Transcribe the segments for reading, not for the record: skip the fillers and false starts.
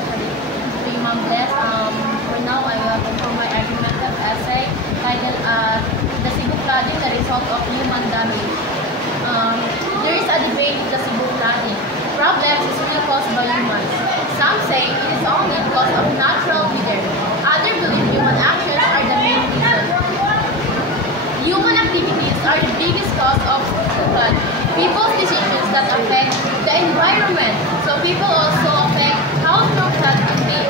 especially to Ma'am Bless. For now, I will for my argumentative essay titled The Cebu Flooding, the Result of Human Damage. There is a debate with the Cebu flooding. Problems is really caused by humans. Some say it is only because of natural weather. Others believe human actions are the main reason. Human activities are the biggest cause of flood. People's decisions that affect the environment. So people also affect how strong flood can be.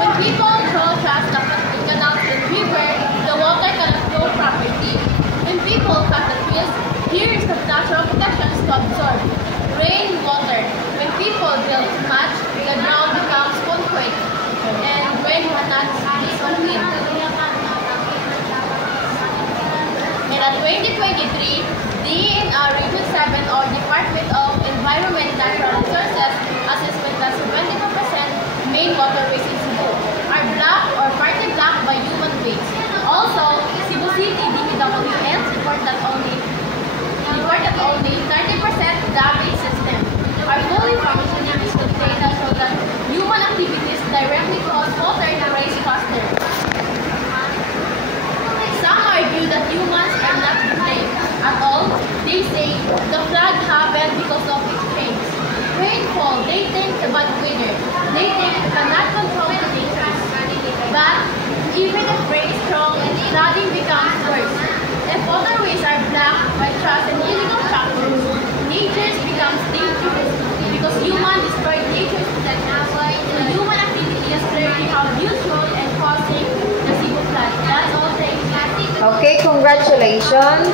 When people throw trash in canals and rivers, the water cannot flow properly. When people cut the trees, here is the natural protections to absorb rain water. When people build too much, the ground becomes concrete and rain cannot be contained. And at 2023, DENR Region 7 or Department of Environment and Natural Resources assessment that 72% main waterways in Cebu are blocked or partly blocked by human waste. Also, Cebu City DPWS report that only 30% damage system are fully functioning is data show that human activities directly cause water to rise faster. Some argue that humans are not to blame at all. They say the flood happened because of extremes. Rainfall, they think about weather. They think we cannot control the nature. But even if rain is strong, flooding becomes worse. If waterways are blocked by trash and illegal factors, nature becomes dangerous because humans destroy nature's protection. The human activity is playing a huge role in causing the Cebu flood. That's all. Thank you. Okay, congratulations.